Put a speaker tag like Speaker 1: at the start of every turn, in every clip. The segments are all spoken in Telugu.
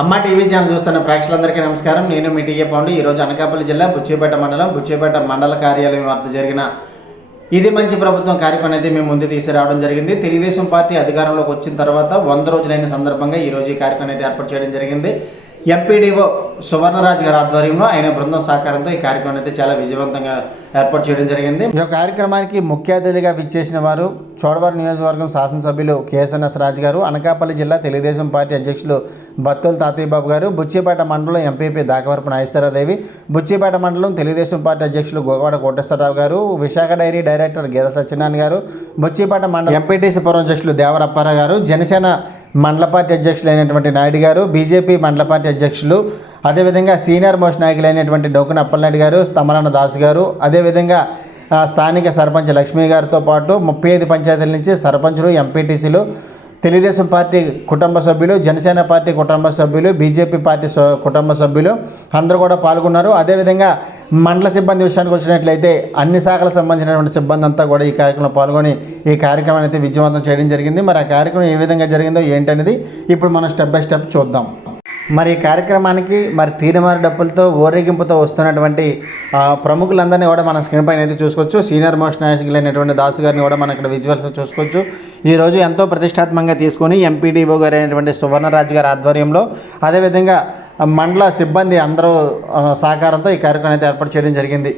Speaker 1: అమ్మ టీవీ ఛానల్ చూస్తున్న ప్రేక్షకులందరికీ నమస్కారం. నేను మీ టీఏ పౌండ్. ఈరోజు అనకాపల్లి జిల్లా బుచ్చిపేట మండలం బుచ్చిపేట మండల కార్యాలయం వద్ద జరిగిన ఇది మంచి ప్రభుత్వం కార్యక్రమం అనేది మేము ముందు తీసుకురావడం జరిగింది. తెలుగుదేశం పార్టీ అధికారంలోకి వచ్చిన తర్వాత వంద రోజులైన సందర్భంగా ఈరోజు ఈ కార్యక్రమం అనేది ఏర్పాటు చేయడం జరిగింది. ఎంపీడీఓ సువర్ణరాజు గారి ఆధ్వర్యంలో ఆయన బృందం సహకారంతో ఈ కార్యక్రమం అయితే చాలా విజయవంతంగా ఏర్పాటు చేయడం జరిగింది. ఈ కార్యక్రమానికి ముఖ్య అతిథిగా విచ్చేసిన వారు చోడవరం నియోజకవర్గం శాసనసభ్యులు కేఎస్ఎన్ఎస్ రాజు గారు అనకాపల్లి జిల్లా తెలుగుదేశం పార్టీ అధ్యక్షులు బత్తుల తాతయ్యబాబు గారు బుచ్చిపేట మండలం ఎంపీపీ దాకవరపు నాగేశ్వరరాదేవి బుచ్చిపేట మండలం తెలుగుదేశం పార్టీ అధ్యక్షులు గోగవాడ కోటేశ్వరరావు గారు విశాఖ డైరీ డైరెక్టర్ గీత సత్యనారాయణ గారు బుచ్చిపేట మండలం ఎంపీటీసీ పురం అధ్యక్షులు దేవరప్పారావు గారు జనసేన మండల పార్టీ అధ్యక్షులైనటువంటి నాయుడు గారు బీజేపీ మండల పార్టీ అధ్యక్షులు అదేవిధంగా సీనియర్ మోస్ట్ నాయకులైనటువంటి డొక్కున అప్పలనాయుడు గారు తమరన్న దాస్ గారు అదేవిధంగా స్థానిక సర్పంచ్ లక్ష్మీ గారితో పాటు ముప్పై ఐదు పంచాయతీల నుంచి సర్పంచులు ఎంపీటీసీలు తెలుగుదేశం పార్టీ కుటుంబ సభ్యులు జనసేన పార్టీ కుటుంబ సభ్యులు బీజేపీ పార్టీ స- కుటుంబ సభ్యులు అందరూ కూడా పాల్గొన్నారు. అదేవిధంగా మండల సిబ్బంది విషయానికి వచ్చినట్లయితే అన్ని శాఖలకు సంబంధించినటువంటి సిబ్బంది అంతా కూడా ఈ కార్యక్రమంలో పాల్గొని ఈ కార్యక్రమాన్ని అయితే విజయవంతం చేయడం జరిగింది. మరి ఆ కార్యక్రమం ఏ విధంగా జరిగిందో ఏంటనేది ఇప్పుడు మనం స్టెప్ బై స్టెప్ చూద్దాం. మరి ఈ కార్యక్రమానికి మరి తీరమారి డప్పులతో ఊరేగింపుతో వస్తున్నటువంటి ప్రముఖులందరినీ కూడా మన స్క్రీన్ పైన అయితే చూసుకోవచ్చు. సీనియర్ మోస్ట్ నాయకులైనటువంటి దాసు గారిని కూడా మనం ఇక్కడ విజువల్స్లో చూసుకోవచ్చు. ఈరోజు ఎంతో ప్రతిష్టాత్మకంగా తీసుకొని ఎంపీడీఓ గారు అయినటువంటి సువర్ణరాజు గారి ఆధ్వర్యంలో అదేవిధంగా మండల సిబ్బంది అందరూ సహకారంతో ఈ కార్యక్రమం అయితే ఏర్పాటు చేయడం జరిగింది.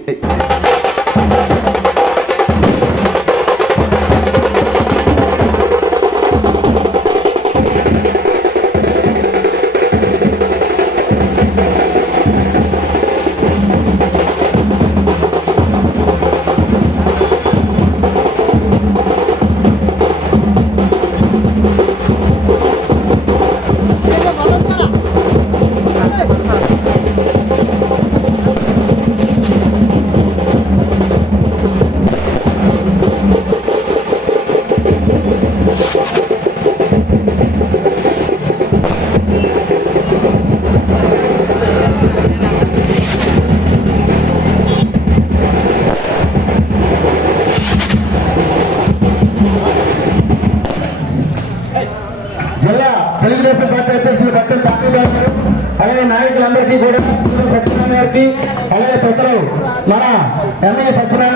Speaker 2: అలాగే పెద్దలు మన ఎంఏ సత్యనారాయణ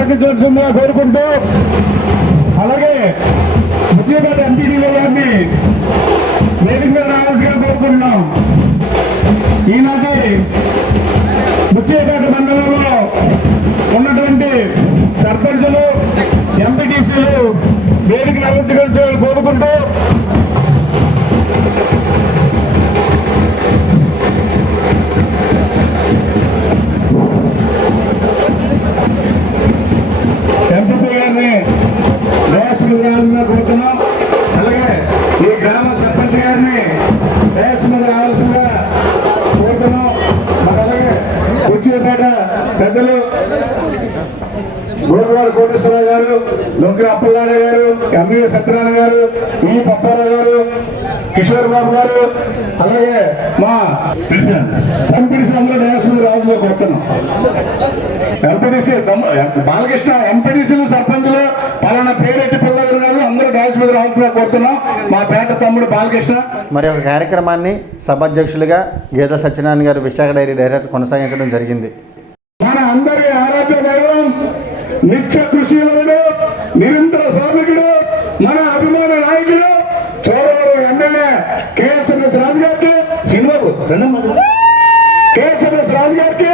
Speaker 2: వేదికను కోరుకుంటూ. అలాగే ముఖ్యమంత్రి ఎంపీడీఓ గారిని వేదిక రావాల్సిగా కోరుకుంటున్నాం. ఈనాటి ముఖ్యపేట మండలంలో ఉన్నటువంటి సర్పంచులు ఎంపీటీసీలు వేదిక అలంకరించాలని రావాలని కోరుతున్నాం అలాగే ఈ గ్రామ సర్పంచ్ గారిని డయాస్ మీద రావాల్సిందిగా కోరుతున్నాం. మరి అలాగే కుర్చీపేట పెద్దలు గోరువాడ కోటేశ్వరరావు గారు లొంకి అప్పలనారాయణ గారు ఎంఈ సత్యనారాయణ గారు ఈ పప్పారావు గారు కిషోర్ బాబు గారు అలాగే మా ఎంపీడీసీ అందరూ డయాస్ మీద రావాల్సిందిగా కోరుతున్నాం ఎంపీడీసీ బాలకృష్ణ ఎంపీడీసీలు సర్పంచులు పలానా పేరెట్టి పిల్లలు కాదు అందరూ డాన్స్ మీద రావాల్సిందిగా కోరుతున్నాం. మా పేట తమ్ముడు బాలకృష్ణ.
Speaker 1: మరి ఒక కార్యక్రమాన్ని సభాధ్యక్షులుగా గీత సత్యనారాయణ గారు విశాఖ డైరీ డైరెక్టర్ కొనసాగించడం జరిగింది.
Speaker 2: మన అందరి ఆరాధ్య దైవం నిత్య కృషివరుడు నిరంతర శ్రామికుడు మన అభిమాన నాయకుడు చోడవరం ఎమ్మెల్యే కేఎస్ఎంఎస్ రాజు గారికి సినిమాకు కేఎస్ఎంఎస్ రాజు గారికి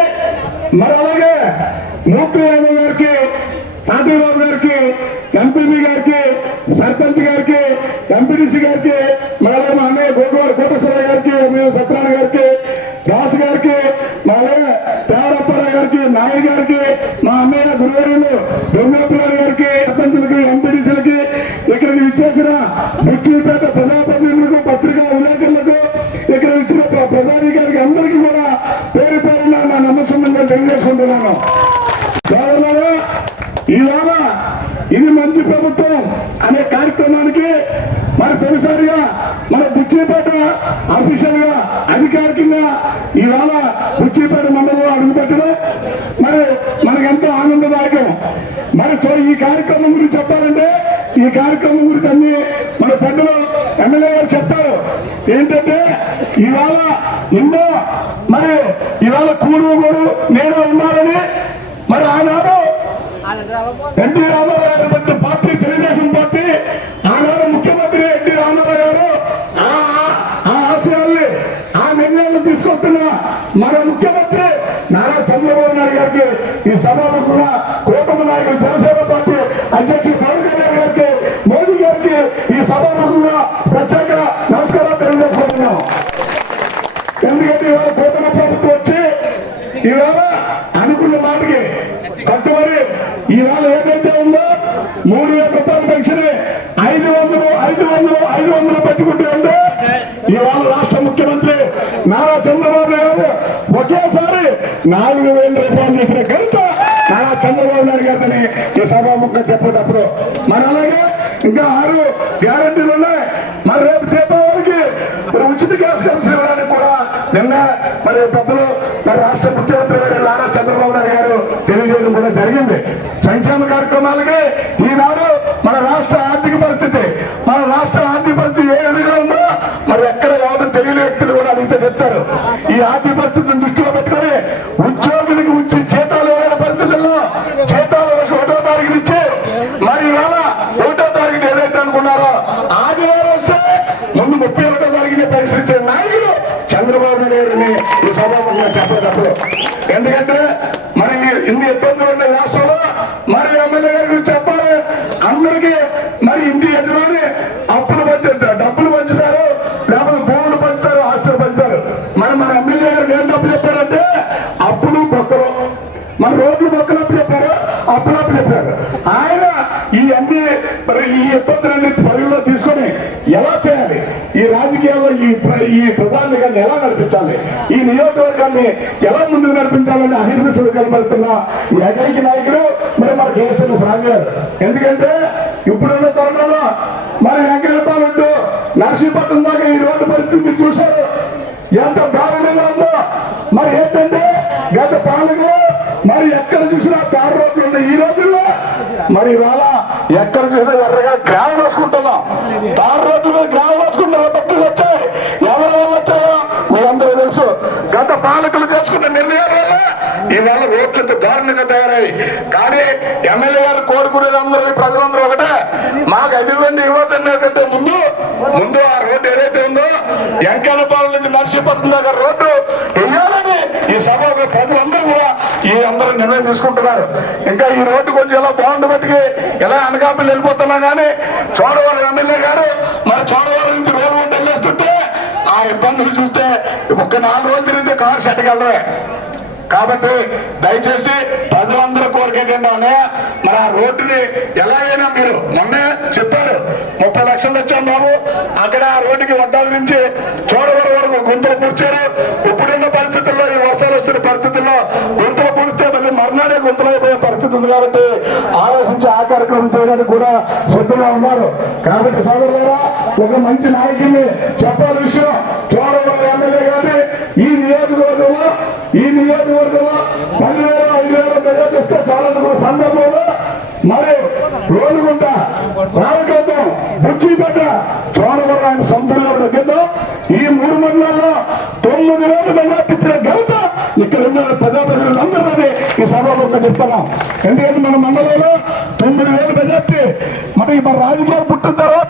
Speaker 2: మరి అలాగే మూర్తి యాదవ్ గారికి తాతయ్యబాబు గారికి ఎంపీపీ గారికి సర్పంచ్ గారికి ఎంపీడీసీ గారికి మరి అలాగే మా అన్నయ్య గోగవారి కోటేశ్వరరావు గారికి ఎంఏ సత్యనారాయణ గారికి దాసు గారికి మా అలాగే తేవరప్పారావు గారికి నాయుడు గారికి మా అన్నయ్య గురువారులు దొంగపురాడు గారికి సర్పంచులకి ఎంపీడీసీలకి ఇక్కడికి విచ్చేసిన బుచ్చిపేట ప్రజాప్రతినిధులకు మొట్టమొదటిసారిగా మన బుచ్చిపేట అఫీషియల్గా అధికారికంగా ఇవాళ బుచ్చిపేట మండలంలో అడుగుపెట్టడం మరి మనకు ఎంతో ఆనందదాయకం మరి సో ఈ కార్యక్రమం గురించి చెప్పాలంటే ఈ కార్యక్రమం గురించి అన్ని మన పెద్దలు ఎమ్మెల్యే గారు చెప్తారు. ఏంటంటే ఇవాళ ఎన్నో మరి ఇవాళ కూడు కూడా నేను ఉన్నారని మరి ఆనాడు ఎన్టీ రామారావు గారు పెద్ద పార్టీ తెలుగుదేశం పార్టీ ఆనాడు ముఖ్యమంత్రి ఎన్టీ రామారావు గారు ఆ- ఆ ఆశయాల్ని ఆ నిర్ణయాలను తీసుకొస్తున్న మన ముఖ్యమంత్రి నారా చంద్రబాబు నాయుడు గారికి ఈ సభలో కూడా కూటమి నాయకులు జనసేన పార్టీ అధ్యక్షుడు పవన్ కళ్యాణ్ గారికి మోదీ గారికి ఈ సభాముఖంగా ప్రత్యేక నమస్కారాలు తెలియజేసుకుంటున్నాం ఎందుకంటే ఇవాళ కూటమి ప్రభుత్వం వచ్చి ఇవాళ అనుకున్న మాటకి కట్టుబడి ఇవాళ ఏదైతే ఉందో మూడు వేల రూపాయల పెన్షన్ ఐదు వందలు ఐదు వందలు ఐదు వందలు పెట్టుకుంటూ ఉందో ఇవాళ రాష్ట్ర ముఖ్యమంత్రి నారా చంద్రబాబు నాయుడు ఒకేసారి నాలుగు వేల రూపాయలు చేసిన ఘనత నారా చంద్రబాబు నాయుడు గారిని ఈ సభాముఖంగా చెప్పేటప్పుడు మనం చెప్పేటప్పుడు ఎందుకంటే మరి ఇన్ని ఇబ్బందులు ఉన్న రాష్ట్రంలో మరి ఎమ్మెల్యే గారు చెప్పాలి. అందరికీ మరి ఇంటి ఎదురుని అప్పులు పంచుతారు డబ్బులు పంచుతారు లేకపోతే భూములు పంచుతారు ఆస్తులు పంచుతారు. మరి మన ఎమ్మెల్యే గారు ఏం డబ్బు చెప్పారంటే అప్పులు బొక్కలు మన రోడ్లు బొక్కలు అప్పు చెప్పారు అప్పులు అప్పు చెప్పారు. ఆయన ఈ అన్ని మరి ఈ ఇబ్బందులన్నీ పరిగణలో తీసుకొని ఎలా చేయాలి? రాజకీయాల్లో ఈ ఈ ప్రధానికాన్ని ఎలా నడిపించాలి? ఈ నియోజకవర్గాన్ని ఎలా ముందుకు నడిపించాలని అహిర్మిషులు కనబడుతున్న ఈ ఏకైక నాయకుడు మరి మన కేసీఎస్ రాజు గారు. ఎందుకంటే ఇప్పుడున్న తరుణంలో మరి వెంకటపాలెంటు నర్సీపట్నం దాకా ఈ రోడ్డు పరిస్థితి మీరు చూశారు. ఎంత దారుణంగా ఉందో. మరి ఏంటంటే గత పాలకులు మరి ఎక్కడ చూసినా తారు రోడ్లు ఉన్నాయి. ఈ రోజుల్లో మరి ఇవాళ ఎక్కడ చూసినా ఎర్రగా గ్రామం వేసుకుంటున్నాం. తారు రోడ్లు మీద గ్రామం పాలకులు చేసుకున్న నిర్ణయాల. వల్ల ఈవేళ ఇంత దారుణంగా తయారయ్యాయి. కానీ ఎమ్మెల్యే గారు కోరుకునేది అందరూ ప్రజలందరూ ఒకటే. మాకు ఐదు మంది ఇవ్వటం ముందు ముందు ఆ రోడ్డు ఏదైతే ఉందో ఎంకన్నపాలెం నుంచి నర్సీపట్నం దాకా రోడ్డు వేయాలని ఈ సభ ప్రజలందరూ కూడా ఈ అందరూ నిర్ణయం తీసుకుంటున్నారు. ఇంకా ఈ రోడ్డు కొంచెం ఎలా బాగుండబట్టి ఎలా అనకాపల్లి వెళ్ళిపోతున్నా కానీ చోడవరం ఎమ్మెల్యే గారు మరి చోడవరం నుంచి రోడ్డు వెళ్ళేస్తుంటే ఆ ఇబ్బందులు ఒక్క నాలుగు రోజులు తిరిగితే కారు చెట్టగలరే కాబట్టి దయచేసి ప్రజలందరూ కోరిక ఏంటంటే మరి ఆ రోడ్డుని ఎలా అయినా మీరు మొన్నే చెప్పారు. ముప్పై లక్షలు వచ్చాం బాబు. అక్కడ ఆ రోడ్డుకి వడ్డాల నుంచి చోడవరం వరకు గుంతలు పూడ్చారు. ఇప్పుడున్న పరిస్థితుల్లో ఈ వర్షాలు వస్తున్న పరిస్థితుల్లో గుంతలు పూడిస్తే మళ్ళీ మర్నాడే గుంతలు అయిపోయే పరిస్థితి ఉంది కాబట్టి ఆలోచించి ఆ కార్యక్రమం చేయడానికి కూడా సిద్ధంగా ఉన్నారు. కాబట్టి సోదరులారా ఒక మంచి నాయకుడిని చెప్పాలి విషయం. ఈ నియోజకవర్గంలో ఈ నియోజకవర్గంలో పదివేల ఐదు వేల ప్రజలు ఇస్తే చాలా సందర్భంలో మరి రోడ్డుగుంట రామకోతం బుచ్చిపేట చోడవరం ఆయన సొంతంలో తగ్గిద్దాం ఈ మూడు మండలాల్లో తొమ్మిది వేలు మెజార్టీ ఘనత ఇక్కడ ఉన్న ప్రజాప్రతినిధులందరినీ ఈ సభలో చెప్తున్నాం. ఎందుకంటే మన మండలంలో తొమ్మిది వేలు మెజార్టీ మరి మన రాజకీయాలు పుట్టిన తర్వాత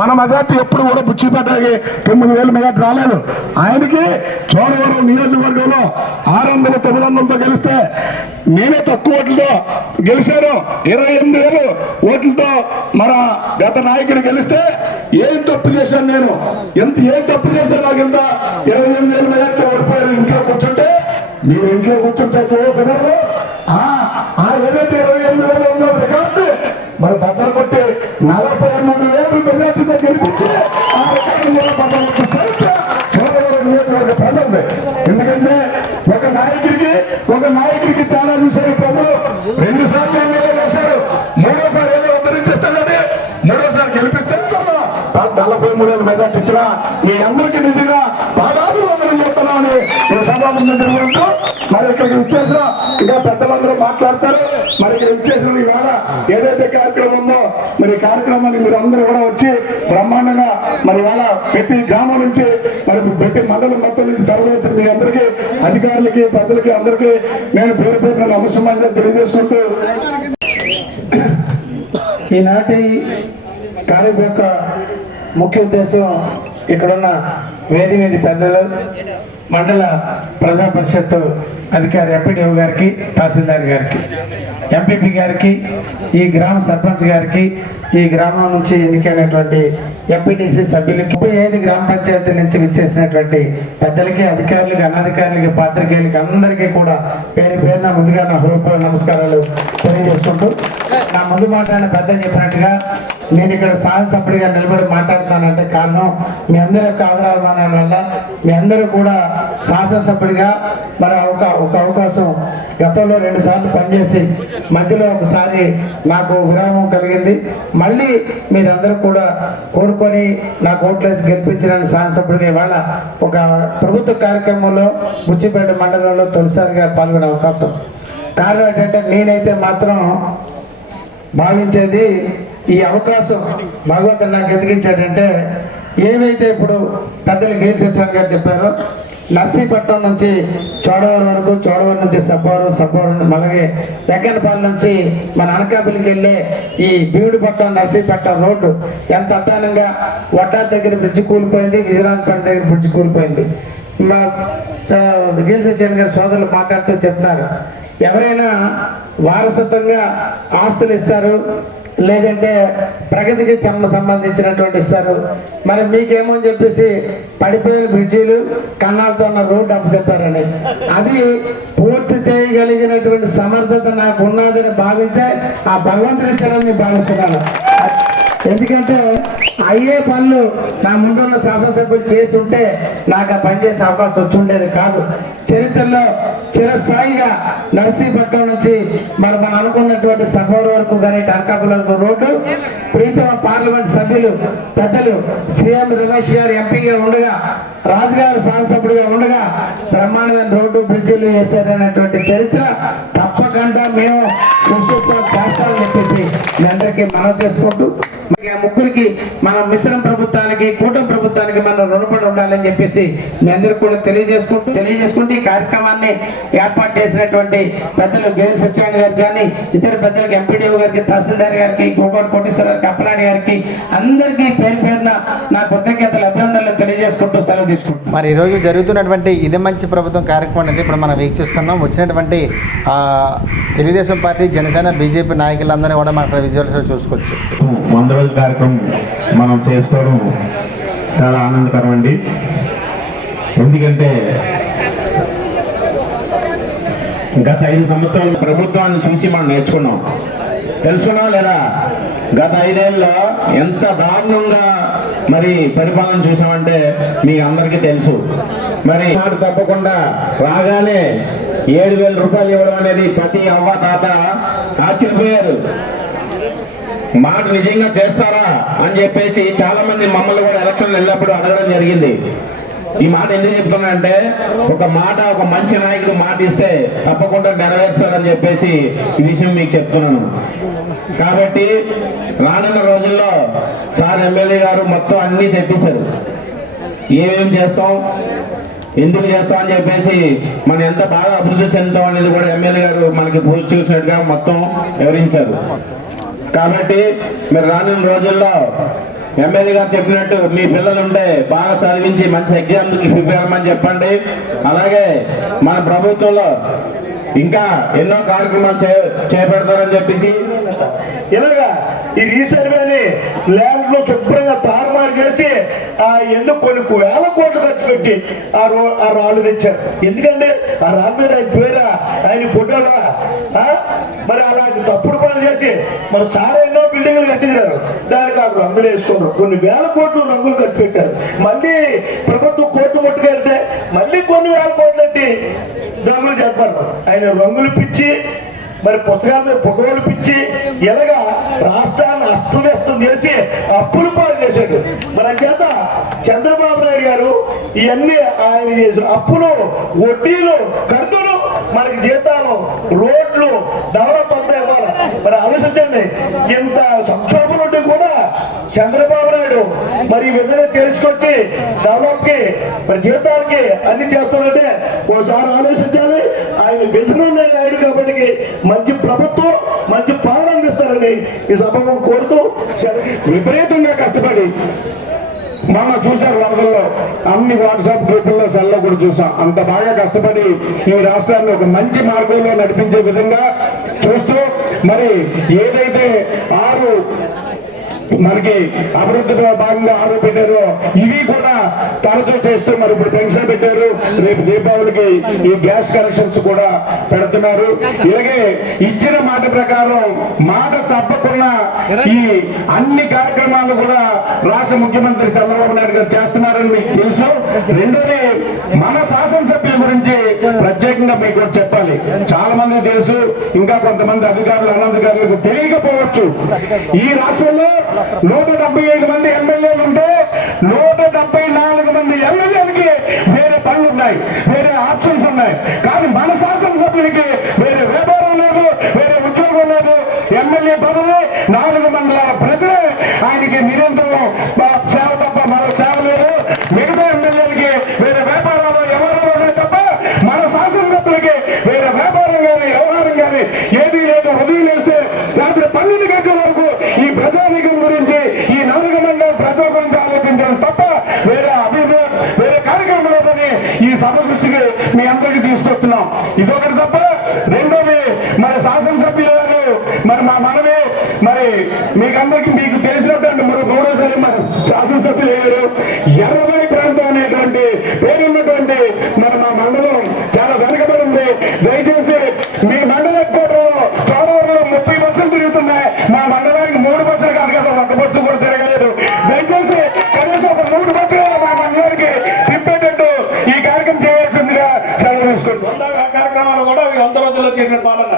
Speaker 2: మన మెజార్టీ ఎప్పుడు కూడా బుచ్చిపేటకి తొమ్మిది వేల మెజార్టీ రాలేదు. ఆయనకి చోడవరం నియోజకవర్గంలో ఆరు వందల తొమ్మిది వందలతో గెలిస్తే నేనే తక్కువ ఓట్లతో గెలిచాను. ఇరవై ఎనిమిది వేలు ఓట్లతో మన గత నాయకుడు గెలిస్తే ఏం తప్పు చేశాను నేను? ఎంత ఏం తప్పు చేశాను నాకు ఇంత? ఇరవై ఎనిమిది వేల మెజార్టీ ఓడిపోయారు ఇంట్లో కూర్చుంటే? మీరు ఇంట్లో కూర్చుంటే కుదరదు. ఆ ఆ ఏదైతే ఇరవై ఎనిమిది వేలు ఉందో రికార్డు మరి బద్దల కొట్టి నలభై మెజార్టీతో ఆ నియోజకవర్గ ప్రజలది ఎందుకంటే ఒక నాయకుడికి ఒక నాయకుడికి తేడా చూసారు ప్రజలు రెండు సార్లు ఎమ్మెల్యే చేశారు మూడోసారి ఏదో ఉద్ధరించేస్తాడని మూడోసారి గెలిపిస్తే నలభై మూడేళ్ళ
Speaker 3: వందల మెజార్టీ ఇచ్చిన మీ అందరికీ నిజంగా పాదాలు వందలు చెప్తున్నామని ఈ సభాముందు జరుగుతూ మరి ఇక్కడికి ఇచ్చేసిన ఇంకా పెద్దలందరూ మాట్లాడతారు. మరి ఇక్కడ ఇచ్చేసిన ఇవాళ ఏదైతే కార్యక్రమం ఉందో మరి కార్యక్రమాన్ని మీరు అందరూ కూడా వచ్చి బ్రహ్మాండంగా మరి ఇవాళ ప్రతి గ్రామం నుంచి మరి ప్రతి మండలం మొత్తం నుంచి తరలించిన మీ అందరికీ అధికారులకి ప్రజలకి అందరికీ నేను పేరు పేరు నమస్కారం తెలియజేసుకుంటూ ఈనాటి కార్యం యొక్క ముఖ్య ఉద్దేశం ఇక్కడున్న వేది మీద పెద్దలు మండల ప్రజా పరిషత్ అధికారి ఎంపీడీఓ గారికి తహసీల్దార్ గారికి ఎంపీపీ గారికి ఈ గ్రామ సర్పంచ్ గారికి ఈ గ్రామం నుంచి ఎన్నికైనటువంటి ఎంపీటీసీ సభ్యులకి ముప్పై ఐదు గ్రామ పంచాయతీ నుంచి విచ్చేసినటువంటి పెద్దలకి అధికారులకి అనధికారులకి పాత్రికేయులకి అందరికీ కూడా పేరు పేరున ముందుగా నా హృదయ నమస్కారాలు తెలియజేసుకుంటూ నా ముందు మాట్లాడిన పెద్ద చెప్పినట్టుగా నేను ఇక్కడ సాహసపడిగా నిలబడి మాట్లాడుతున్నానంటే కారణం మీ అందరి యొక్క ఆదరాభిమానాల వల్ల మీ అందరూ కూడా శాసనసభ్యుడిగా మరి ఒక ఒక అవకాశం గతంలో రెండు సార్లు పనిచేసి మధ్యలో ఒకసారి నాకు విరామం కలిగింది. మళ్ళీ మీరందరూ కూడా కోరుకొని నాకు ఓట్లేసి గెలిపించిన శాసనసభ్యుడిగా ఇవాళ ఒక ప్రభుత్వ కార్యక్రమంలో బుచ్చిపేట మండలంలో తొలిసారిగా పాల్గొనే అవకాశం. కారణం ఏంటంటే నేనైతే మాత్రం భావించేది ఈ అవకాశం భగవంతుడు నాకు ఎదిగించాడంటే ఏమైతే ఏవైతే ఇప్పుడు పెద్దలు గీర్చేశ్వర్ గారు చెప్పారో నర్సీపట్నం నుంచి చోడవరం వరకు చోడవరం నుంచి సబ్బవరం సబ్బవరం అలాగే వెంకన్నపాలెం నుంచి మన అనకాపల్లికి వెళ్ళే ఈ భీముడిపట్నం నర్సీపట్నం రోడ్డు ఎంత అద్దానంగా వడ్డా దగ్గర బ్రిడ్జి కూలిపోయింది విజయరాజపేట దగ్గర బ్రిడ్జి కూలిపోయింది. మా గీల్సేషన్ గారి సోదరులు మాట్లాడుతూ చెప్తున్నారు. ఎవరైనా వారసత్వంగా ఆస్తులు ఇస్తారు లేదంటే ప్రగతికి సంబంధించినటువంటి ఇస్తారు. మరి మీకేమో అని చెప్పేసి పడిపోయిన బ్రిడ్జీలు కన్నాలతో ఉన్న రోడ్డు అప్పచెప్పారని. అది పూర్తి చేయగలిగినటువంటి సమర్థత నాకు ఉన్నదని భావించే ఆ భగవంతుని ఇచ్చారని భావిస్తున్నాను. ఎందుకంటే అయ్యే పనులు నా ముందున్న శాసనసభ్యులు చేసి ఉంటే నాకు ఆ పని చేసే అవకాశం వచ్చి ఉండేది కాదు. చరిత్రలో చిరస్థాయిగా నర్సీపట్నం నుంచి మరి మనం అనుకున్నటువంటి సభవరం వరకు కానీ టర్కాపుల వరకు రోడ్డు ప్రీతమ పార్లమెంట్ సభ్యులు పెద్దలు సీఎం రమేష్ గారు ఎంపీగా ఉండగా రాజుగారు శాసనసభ్యుడిగా ఉండగా బ్రహ్మాండమైన రోడ్డు బ్రిడ్జిలు వేశారనేటువంటి చరిత్ర తప్పకుండా మేము సృష్టిస్తాం చేస్తామని చెప్పేసి మీ అందరికీ మనం చేసుకుంటూ ముగ్గురికి మన మిశ్రమ ప్రభుత్వానికి కూటమి ప్రభుత్వానికి మనం రుణపడి ఉండాలని చెప్పేసి మీ అందరికి కూడా తెలియజేసుకుంటూ తెలియజేసుకుంటూ ఈ కార్యక్రమాన్ని ఏర్పాటు చేసినటువంటి పెద్దలు గేదె సత్యనారాయణ గారికి కానీ ఇతర పెద్దలకు ఎంపీడీఓ గారికి తహసీల్దార్ గారికి గోకోట కోటేశ్వర గారికి అప్పలాడి గారికి అందరికీ పేరు పేరున నా కృతజ్ఞతలు అభినందనలు తెలియజేసుకుంటూ సెలవు తీసుకుంటాను
Speaker 1: మరి ఈరోజు జరుగుతున్నటువంటి ఇది మంచి ప్రభుత్వం కార్యక్రమం అనేది ఇప్పుడు మనం వీక్షిస్తున్నాం. వచ్చినటువంటి ఆ, తెలుగుదేశం పార్టీ జనసేన బీజేపీ నాయకులందరినీ కూడా మనం అక్కడ విజువల్స్లో చూసుకోవచ్చు.
Speaker 4: వంద రోజుల కార్యక్రమం మనం చేసుకోవడం చాలా ఆనందకరం అండి. ఎందుకంటే గత ఐదు సంవత్సరాల ప్రభుత్వాన్ని చూసి మనం నేర్చుకున్నాం. తెలుసుకున్నాం లేదా? గత ఐదేళ్ళలో ఎంత దారుణంగా మరి పరిపాలన చూసామంటే మీ అందరికీ తెలుసు. మరి మాట తప్పకుండా రాగానే ఏడు వేల రూపాయలు ఇవ్వడం అనేది ప్రతి అవ్వ తాత ఆశ్చర్యపోయారు. మాట నిజంగా చేస్తారా అని చెప్పేసి చాలా మంది మమ్మల్ని కూడా ఎలక్షన్ వెళ్ళినప్పుడు అడగడం జరిగింది. ఈ మాట ఎందుకు చెప్తున్నా అంటే ఒక మాట ఒక మంచి నాయకుడు మాట ఇస్తే తప్పకుండా నెరవేరుస్తారని చెప్పేసి ఈ విషయం మీకు చెప్తున్నాను. కాబట్టి రానున్న రోజుల్లో సార్ ఎమ్మెల్యే గారు మొత్తం అన్ని చెప్పేశారు. ఏమేం చేస్తాం ఎందుకు చేస్తాం అని చెప్పేసి మనం ఎంత బాగా అభివృద్ధి చెందుతాం అనేది కూడా ఎమ్మెల్యే గారు మనకి పూర్తి చూసినట్టుగా మొత్తం వివరించారు. కాబట్టి మీరు రానున్న రోజుల్లో ఎమ్మెల్యే గారు చెప్పినట్టు మీ పిల్లలు ఉంటే బాగా చదివించి మంచి ఎగ్జామ్కి ప్రిపేర్ చెప్పండి. అలాగే మన ప్రభుత్వంలో ఇంకా ఎన్నో కార్యక్రమాలు చే చేపడతారని చెప్పేసి
Speaker 3: ఇలాగా ఈ రీసర్వేని ల్యాండ్లో శుభ్రంగా తారుమారు చేసి ఆ ఎందుకు కొన్ని వేల కోట్లు ఖర్చు పెట్టి ఆ రో ఆ రాళ్ళు తెచ్చారు. ఎందుకంటే ఆ రాళ్ళ మీద ఆయన పేరా ఆయన ఫోటోలా? మరి అలాంటి తప్పుడు పనులు చేసి మరి సార్ ఎన్నో బిల్డింగ్లు కట్టించారు. దానికి ఆ రంగులు వేసుకున్నారు కొన్ని వేల కోట్లు రంగులు ఖర్చు పెట్టారు. మళ్ళీ ప్రభుత్వం కోర్టు ముట్టుకెళ్తే మళ్ళీ కొన్ని వేల కోట్లు పెట్టి రంగులు చెప్పారు ఆయన రంగులు పిచ్చి
Speaker 2: మరి పుస్తకాల మీద పిచ్చి ఎలాగా రాష్ట్రాన్ని అస్తవ్యస్తం చేసి అప్పులు పాలు చేశాడు. మన చేత చంద్రబాబు నాయుడు గారు ఇవన్నీ ఆయన చేసిన అప్పులు వడ్డీలు కడుతులు మనకి జీతాలు రోడ్లు డెవలప్ అంతా ఇవ్వాలి. మరి ఆలోచించండి ఇంత సంక్షోభం ఉంటే కూడా చంద్రబాబు నాయుడు మరి విధంగా తెలుసుకొచ్చి డెవలప్కి మరి జీవితానికి అన్ని చేస్తుందంటే ఒకసారి ఆలోచించాలి. ఆయన విజన్ నాయుడు కాబట్టి మంచి ప్రభుత్వం మంచి పాలన అందిస్తారని ఈ సభకు కోరుతూ
Speaker 5: విపరీతంగా కష్టపడి మనం చూశారు వరదల్లో అన్ని వాట్సాప్ గ్రూపుల్లో సెల్లో కూడా చూసాం. అంత బాగా కష్టపడి ఈ రాష్ట్రాన్ని ఒక మంచి మార్గంలో నడిపించే విధంగా చూస్తూ మరి ఏదైతే ఆరు మనకి అభివృద్ధిలో భాగంగా ఆరు ఇవి కూడా తరచూ చేస్తూ మరి ఇప్పుడు పెన్షన్ పెట్టారు. రేపు దీపావళికి ఈ గ్యాస్ కనెక్షన్స్ కూడా పెడుతున్నారు. ఇలాగే ఇచ్చిన మాట ప్రకారం మాట తప్పకుండా ఈ అన్ని కార్యక్రమాలు కూడా రాష్ట్ర ముఖ్యమంత్రి చంద్రబాబు నాయుడు గారు చేస్తున్నారని మీకు తెలుసు. రెండోది మన శాసనసభ్యుల గురించి ప్రత్యేకంగా మీకు చెప్పాలి. చాలా మంది తెలుసు ఇంకా కొంతమంది అధికారులు అనంతకారులకు తెలియకపోవచ్చు. ఈ రాష్ట్రంలో నూట డెబ్బై ఐదు మంది ఎమ్మెల్యేలు ఉంటే నూట డెబ్బై నాలుగు మంది ఎమ్మెల్యేలకి వేరే పనులు ఉన్నాయి వేరే ఆప్షన్స్ ఉన్నాయి కానీ మన శాసనసభ్యులకి వేరే వ్యాపారం లేదు వేరే ఉద్యోగం లేదు ఎమ్మెల్యే పదవి నాలుగు మండలాల ప్రజలే ఆయనకి నిరంతరం ఆ, సేవ తప్ప మరో సేవ లేదు మిగతా ఎమ్మెల్యేలకి వేరే వ్యాపారాలు వ్యవహారాలు ఉన్నాయి తప్ప మన శాసనసభ్యులకి వేరే వ్యాపారం కానీ వ్యవహారం కానీ ఏదీ లేదు ఉదయం వేస్తే రాత్రి పన్నెండు గంటల వరకు ఈ ప్రజానీకం గురించి ఈ నాలుగు మండల ప్రజల గురించి ఆలోచించడం తప్ప వేరే అభివృద్ధి వేరే కార్యక్రమం లేదని ఈ సభ దృష్టికి మీ అందరికీ తీసుకొస్తున్నాం ఇదొకటి తప్ప రెండోది మరి శాసనసభ్యులు గారు మరి మా మనవి మరి మీకందరికీ మీకు తెలిసినటువంటి మరి మూడోసారి మన శాసనసభ్యులు అయ్యారు ఎర్రబడి ప్రాంతం అనేటువంటి పేరున్నటువంటి మరి మా మండలం చాలా వెనకబడి ఉంది దయచేసి మీ మండల హెడ్క్వార్టర్లో చోడవరంలో ముప్పై బస్సులు తిరుగుతున్నాయి మా మండలానికి మూడు బస్సులు కాదు కదా ఒక్క బస్సు కూడా తిరగలేదు దయచేసి కనీసం ఒక మూడు బస్సులు మా మండలానికి తిప్పేటట్టు ఈ కార్యక్రమం చేయాల్సిందిగా సెలవు తీసుకుంటాం
Speaker 6: వంద కార్యక్రమాలు కూడా ఈ వంద రోజుల్లో చేసిన పాలన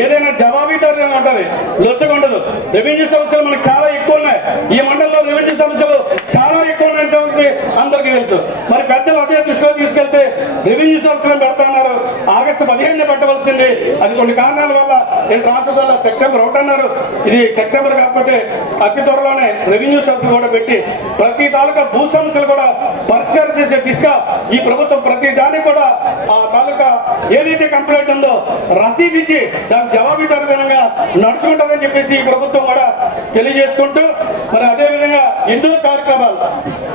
Speaker 6: ఏదైనా జవాబుదారీ ఉంటది లొచ్చగా ఉండదు రెవెన్యూ సమస్యలు మనకు చాలా ఎక్కువ ఉన్నాయి ఈ మండలంలో రెవెన్యూ సమస్యలు చాలా ఎక్కువ ఉన్నాయని సంగతి అందరికీ తెలుసు మరి పెద్దలు అదే దృష్టిలో తీసుకెళ్తే రెవెన్యూ సమస్యలు పెడతాన్నారు ఆగస్టు పదిహేను పెట్టవలసింది అది కొన్ని కారణాల వల్ల నేను రాష్ట్రాల సెప్టెంబర్ ఒకటి అన్నారు. ఇది సెప్టెంబర్ కాకపోతే అతి త్వరలోనే రెవెన్యూ సమస్యలు కూడా పెట్టి ప్రతి తాలూకా భూ సమస్యలు కూడా పరిష్కారం చేసే దిశగా ఈ ప్రభుత్వం ప్రతి దాని యొక్క ఏదైతే కంప్లైంట్ ఉందో రసీదు ఇచ్చి దానికి జవాబుదారీతనంగా నడుచుకుంటుందని చెప్పేసి ఈ ప్రభుత్వం కూడా తెలియజేసుకుంటూ మరి అదే విధంగా ఎన్నో కార్యక్రమాలు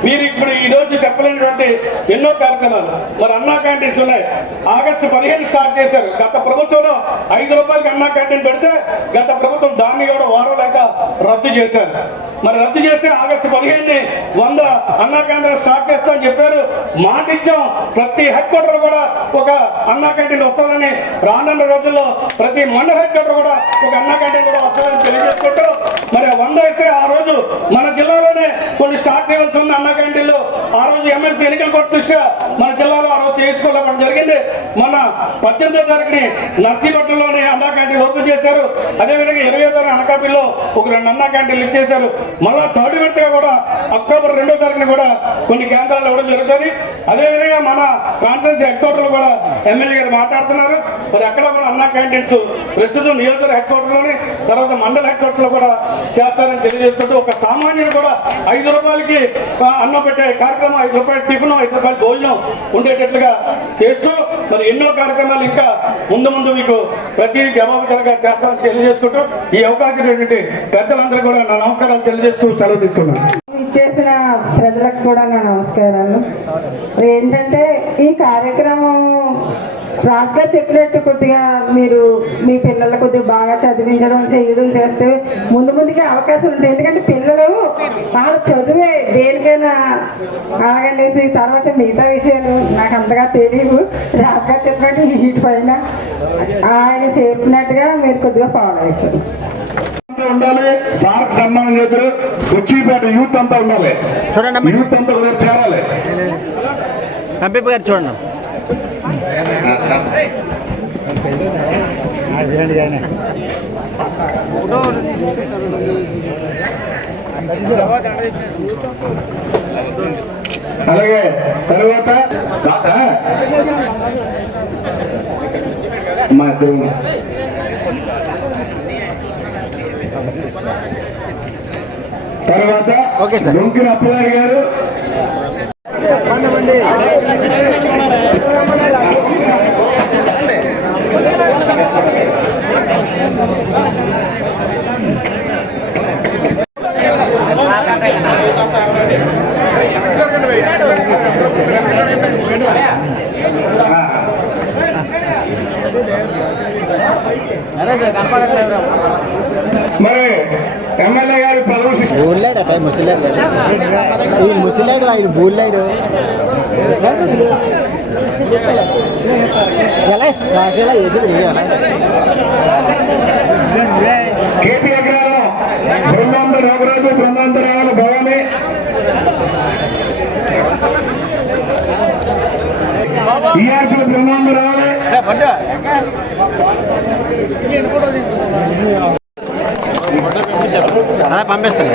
Speaker 6: మీరు ఇప్పుడు ఈ రోజు చెప్పలేనటువంటి ఎన్నో కార్యక్రమాలు మరి అన్నా క్యాంటీన్స్ ఉన్నాయి. ఆగస్టు పదిహేను స్టార్ట్ చేశారు. గత ప్రభుత్వంలో ఐదు రూపాయలకి అన్నా క్యాంటీన్ పెడితే గత ప్రభుత్వం దాన్ని కూడా వారం లేక రద్దు చేశారు. మరి రద్దు చేస్తే ఆగస్టు పదిహేను వంద అన్నా కేంద్రం స్టార్ట్ చేస్తామని చెప్పారు. మాటిచ్చాం. ప్రతి హెడ్ క్వార్టర్ కూడా ఒక అన్నా క్యాంటీన్ వస్తుందని రానున్న రోజుల్లో ప్రతి మండల హెడ్ క్వార్టర్ కూడా ఒక అన్నా క్యాంటీన్ కూడా వస్తుందని తెలియజేసుకుంటూ మరి వంద అయితే ఆ రోజు మన జిల్లాలోనే కొన్ని స్టార్ట్ చేయవలసి ఉంది అన్నా క్యాంటీన్లు. ఆ రోజు ఎమ్మెల్సీ ఎన్నికల కొట్టు దృష్ట్యా మన జిల్లాలో ఆ రోజు చేసుకోవడం జరిగింది. మన పద్దెనిమిదో తారీఖుని నర్సీపట్నంలోని అన్నా చేశారు. అదేవిధంగా ఇరవై తారీఖు అనకాపిలో ఒక రెండు అన్నా క్యాంటీన్లు ఇచ్చేశారు. మళ్ళా థర్డ్ విడతగా కూడా అక్టోబర్ రెండో తారీఖున కూడా కొన్ని కేంద్రాలు ఇవ్వడం జరుగుతుంది. అదేవిధంగా మన కాన్ఫరెన్స్ హెడ్ క్వార్టర్లో కూడా ఎమ్మెల్యే గారు మాట్లాడుతున్నారు. మరి అక్కడ కూడా అన్నా క్యాంటీన్స్ ప్రస్తుతం నియోజకవర్గ హెడ్ క్వార్టర్లోని తర్వాత మండల హెడ్ క్వార్టర్స్లో కూడా చేస్తారని తెలియజేసుకుంటూ ఒక సామాన్యుడు కూడా ఐదు రూపాయలకి అన్నం పెట్టే కార్యక్రమం ఐదు రూపాయల టిఫిన్ ఐదు రూపాయల భోజనం ఉండేటట్లుగా చేస్తూ మరి ఎన్నో కార్యక్రమాలు ఇంకా ముందు ముందు మీకు ప్రతి జవాబుదారుగా చేస్తారని తెలియజేసుకుంటూ ఈ అవకాశం ఏంటంటే పెద్దలందరూ కూడా నా నమస్కారాలు తెలియజేస్తూ సెలవు తీసుకున్నాను.
Speaker 7: ఇచ్చేసిన ప్రజలకు కూడా నా నమస్కారాలు. ఏంటంటే ఈ కార్యక్రమం రాజుగా చెప్పినట్టు కొద్దిగా మీరు మీ పిల్లలు కొద్దిగా బాగా చదివించడం చేయడం చేస్తే ముందు ముందుకే అవకాశం ఉంటుంది. ఎందుకంటే పిల్లలు వాళ్ళ చదువే దేనికైనా అలాగనేసి తర్వాత మిగతా విషయాలు నాకు అంతగా తెలియవు రాజుగా చెప్పినట్టు వీటిపైన ఆయన చెప్పినట్టుగా మీరు కొద్దిగా ఫాలో అయిపోయింది
Speaker 2: ఉండాలి. సార్ సన్మానం చేద్దరు. వచ్చిపేట యూత్ అంతా ఉండాలి.
Speaker 1: చూడండి అమ్మ.
Speaker 2: యూత్ అంతా చేరాలి.
Speaker 1: చూడండి.
Speaker 2: అలాగే తర్వాత? మా ఇద్దరు తర్వాత. డొంకిన అప్పలారి గారు మరి ఎమ్మెల్యే గారు ప్రదర్శించారు
Speaker 1: బూర్లాడు అట ముసలాడు ఈ ముసలాడు ఆయన బూర్లాడు ఎలా? ఎలా ఎదురు ఎలా
Speaker 2: కేపీ అగ్రహారం బృందాంత భవాని. ఈఆర్పీ బృందాంత రావాలి.
Speaker 1: అలా పంపిస్తాను.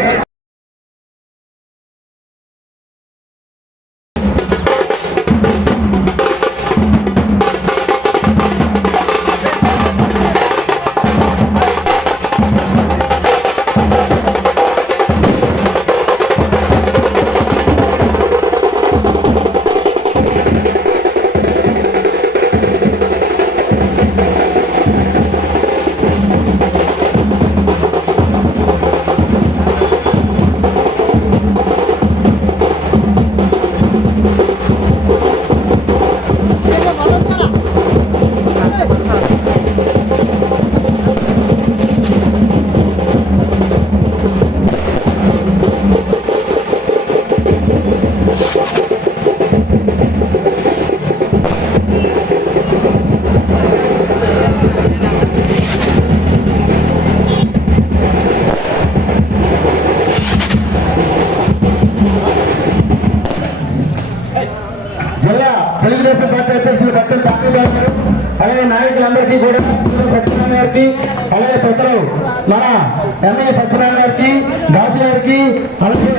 Speaker 2: అలాగే పెద్దలు మన ఎంఏ సత్యనారాయణ గారికి దాసు గారికి అలాగే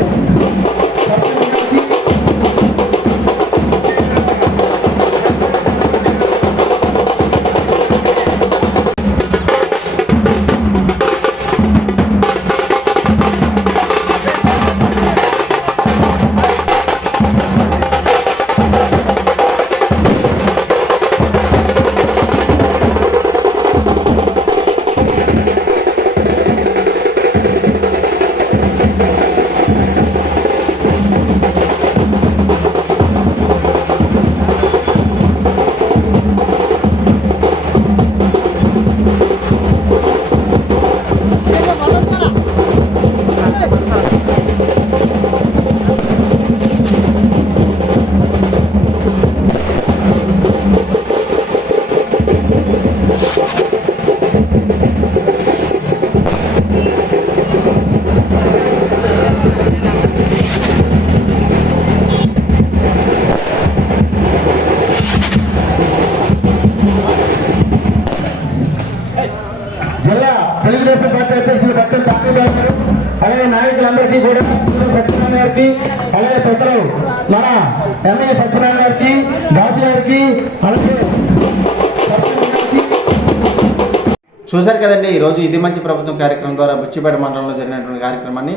Speaker 1: చూశారు కదండి ఈరోజు ఇది మంచి ప్రభుత్వం కార్యక్రమం ద్వారా బుచ్చిపేట మండలంలో జరిగినటువంటి కార్యక్రమాన్ని